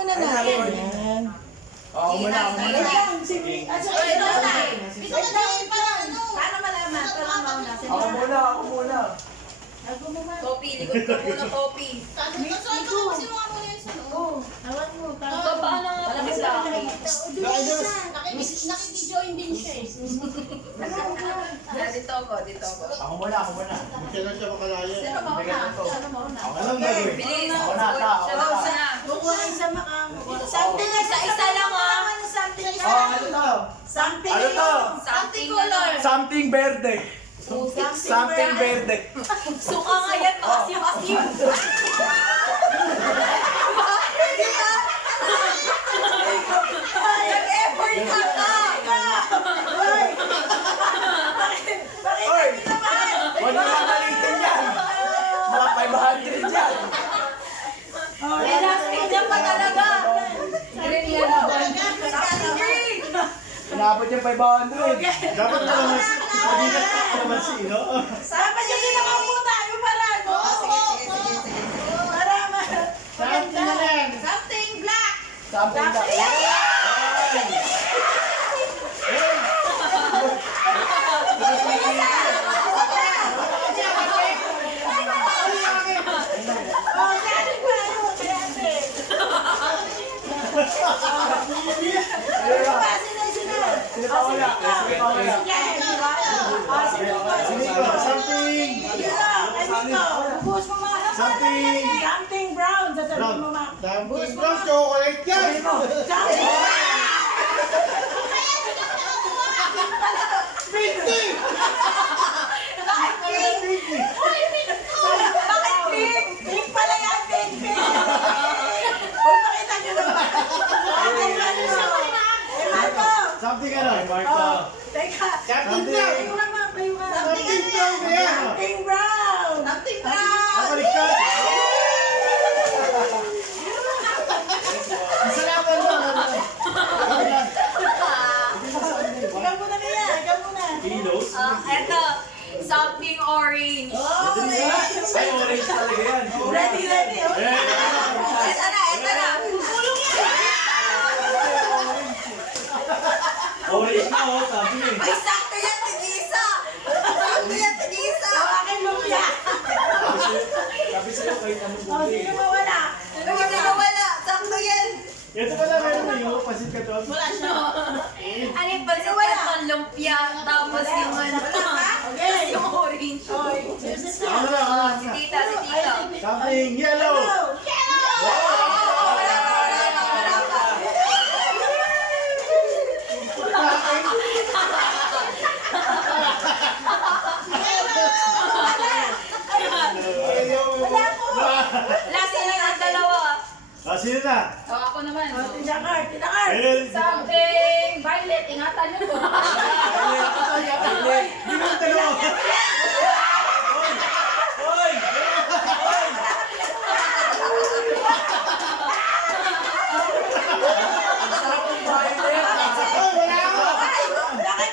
muna na. Ayan. Ako muna, ako muna. Sige. Paano malaman? Paano mauna? Ako muna. Topi, likod ko muna, Topi. Awan mo. Paano nga pala sa akin? Nakikidjoin din siya eh. Dito ako. Ako muna. Kailan siya makalaya? Sino mauna? Sino mauna? Ako lang gagawin. Bilis. Ako na. Siya na. Kukuha kayo sa makakuha. Something Isa lang ah. Something Ano to? Something Ano to? Something color. Something verde. Something verde. Suka nga yan, maasim-asim. Nag-effort ka ka. Oy! Huwag na mamalitin yan. Mga 500 yan. Elastic niya pa talaga. Green yan. Something green. Inabot yung 500. Dapat kalamansi. Magigat ka kalamansi, no? Dapat kasi nakaupo tayo para ano? Para Something na lang. Something black. Something that. Sino pa wala? Something. Something brown. Sasabihin mo ma. Something brown chocolate yan. Minty. Bakit pink? Pink pala yan, pink. Uy, pakita nyo naman. Marco. Something ano? Oh, teka. Something brown. Kayo lang mga kayo nga. Something brown yan. Something brown. Something brown. Nakaliktad. Isa lang ba lang? Ikaw muna kaya. Ikaw muna. Eto, something orange. Oh, Ay, orange talaga yan. ready. Eto na. Orange na, oh. Sabi eh. Ay, sakto yan, tigisa. Ang aking lumpia. Sabi sa'yo, kahit anong Oh, bumili. sino mawala? Hindi na wala. Sakto yan. Ito pala meron na yung pasit ka to. Wala siya. Ano yung pansin ka lumpia, tapos yung ano. Okay. Yung orange. Oy, susunod na. Ako na, ako na. Si tita. Something yellow. Wala pa. Last lang ang dalawa. Sino na? Ako naman. Oh, tinakar. Something violet. Ingatan niyo po. Hindi mo dalawa. Oy! Ang sarap ng bahay na yan. Wala ako. Wala kami.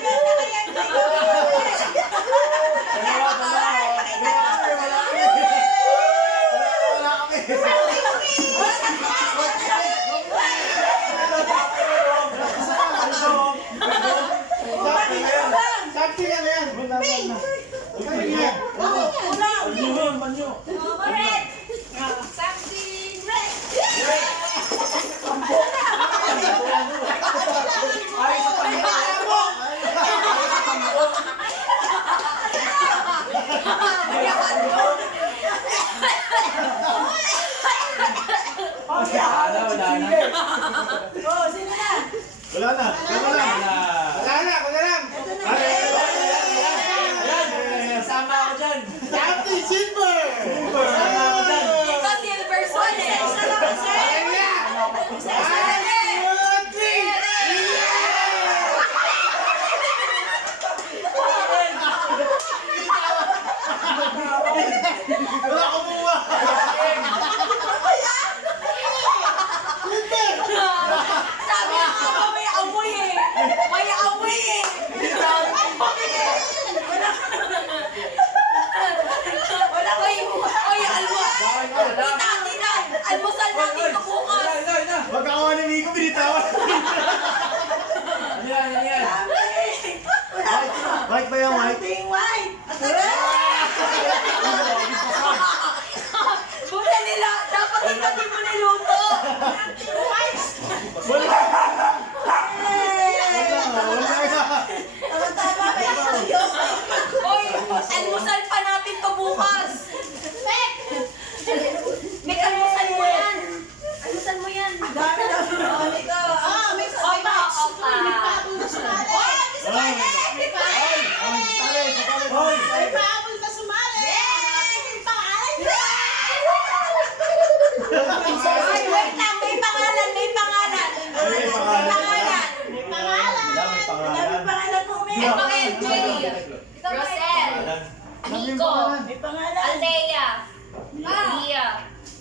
Something ano yan? Something yan. Manyo. Red. Something red. Ay, sa wala na. Oh, sino na? Wala na. Wala lang. Ayan, sama ako dyan. Something silver. Sama ako dyan. Ito silver swan eh. Wala kumuha. Sabi ko may amoy eh. May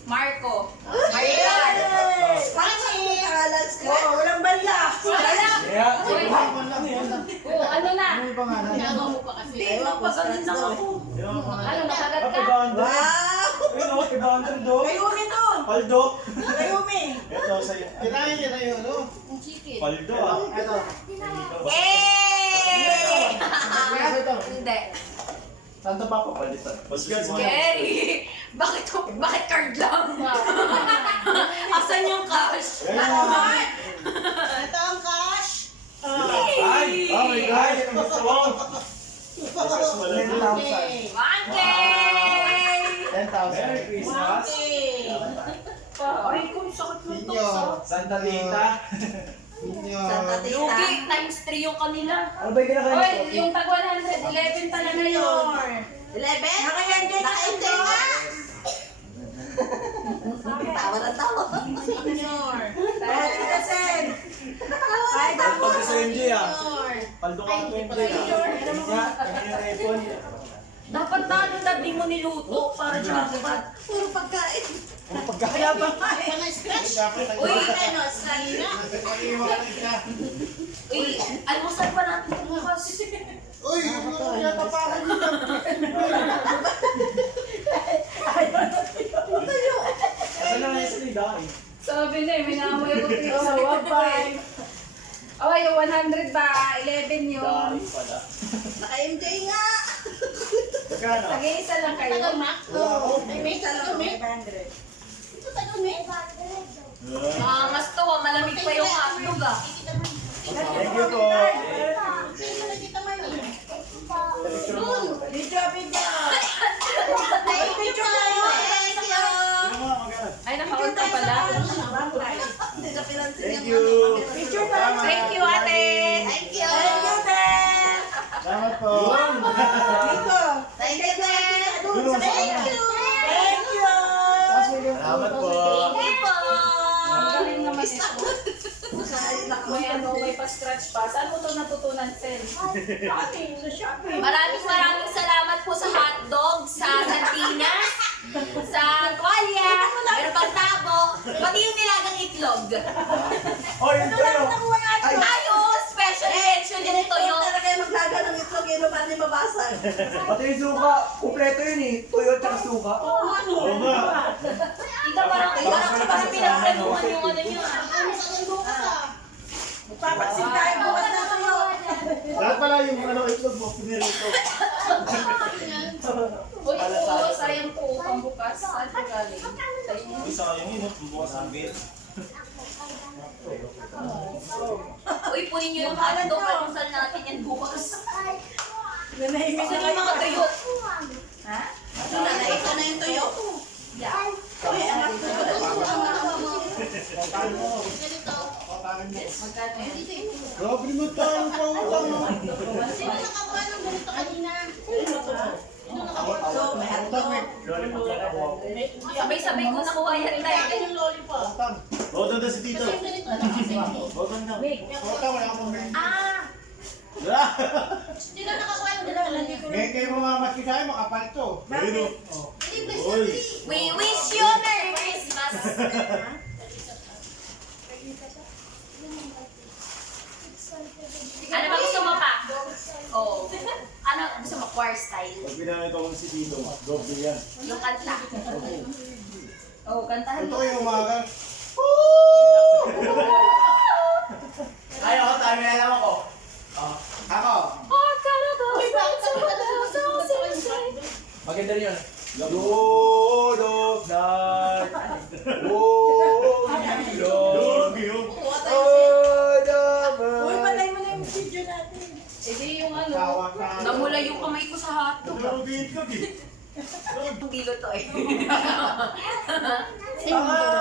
Marco. Maricar. Oo, walang bala. Wala. Kaya, Hapon lang yan. Oh, ano na? Ano yung pangalan? Hindi, mapagaling lang ako. Yung pangalan. Ano, nakagat ka? Pagkabanda. Wow! Ayun o, pagkabanda do. Kayumi to. Paldo. Kayumi. Ito sa'yo. Kinain niya na yun, ano? Paldo ah. Ito. Eh! Ito. Hindi. Saan ito pa po? Palitan. Basgan mo. Scary. Bakit card lang? Asan yung cash? Ito ang cash. Ay! Oh my God! Yan ang gusto mo. Bukas mo lang. 10,000. 1K! 10,000. Merry Christmas. Ay, kung sakit ng Inyo. tukso. Santa Tita. Inyo. Santa Tita. Lugi, times 3 yung kanila. Ano ba yung kinakain Oy, mo? yung tag 111 talaga yun. 11? Naka-enjoy na enjoy nga. Tawa na tawa. Senior. Tita Sen. Ay, Paldo ka sa MJ ah. Senior. Paldo ka sa MJ ah. Kanya, kanya yung iPhone. Dapat talo na di mo niluto para jackpot. Puro pagkain. Ang pagkaya ba? Mga stretch. Uy, Ano, stretch na. Uy, almusal pa natin ito bukas. Uy, ano yata pa ako dito? Asan na nga yung salida eh? Sabi na may naamoy ako dito sa wabay. Okay, yung 100 ba? 11 yun. Dahil pala. Naka-MJ nga. Magkano? Tag-iisa lang kayo. Oo. May isa lang. May 500. Mas to, malamig pa yung hotdog ah. Thank you po. Video, video. Ay, video tayo. Thank you. Sino mo? Magkano? Ay, naka-on ka pala. Hindi ka pinansin Thank yung you. Picture tayo. Thank you, ate. Thank you. Thank you, Ben. Salamat po. Dito. Thank you, Ben. Thank you. Thank you. Salamat po. Thank you po. Ang galing naman ito. Makain na May ano, may pa-scratch pa. Saan mo ito natutunan, Sen? Shopping. Sa shopping. Maraming salamat po sa hotdog, sa sardinas, sa tuwalya, meron pang tabo, pati yung nilagang itlog. Oh, yun tayo. Nakuha natin. Ayos! Special edition din ito Yung yung... talaga yung maglaga ng itlog, yun pa rin mabasag. Pati yung suka. Kumpleto yun eh. Tuyo at saka suka. Oo, ano? Oo nga. Parang pinagplanuhan yung ano nyo. Papaksin tayo bukas na tayo. Lahat pala yung ano, itlog mo, pinirito. Uy, oo, sayang po, pambukas. Saan ka galing? Sa inyo. Uy, sayang yun. Bukas ang bit. Uy, punin nyo yung hotdog. Almusal natin yan bukas. Nanahimik Gusto na nyo yung mga tuyo? Ha? Ito na, ito na yung tuyo. Yeah. Uy, anak ko. Magkano yun? Grabe mo tayo ang pautang mo. So, may hotdog. Lollipop lang ako. Sabay-sabay ko nakuha yan tayo. Pautang. Boto na si Tito. Boto na. Pautang, wala akong may. Ah! Ngayon kayo mga maskisayo, makapal to. Ayun o. Uy. We wish you Merry Christmas! Ano ba gusto mo pa? Oh. Ano gusto mo? Choir style? Pag pinanito ko si Tito, doble yan. Yung kanta. Oh, kantahan Ito mo. yung umaga. Ay, ako tayo. May alam ako. Ako. Maganda rin yun. Lord of Night. Lord of Lord of Uy, patay mo na yung video natin. Hindi yung ano. Tawa ka. Namula yung kamay ko sa hotdog. Lord of Itlog eh. Ang kilo to eh. Baka,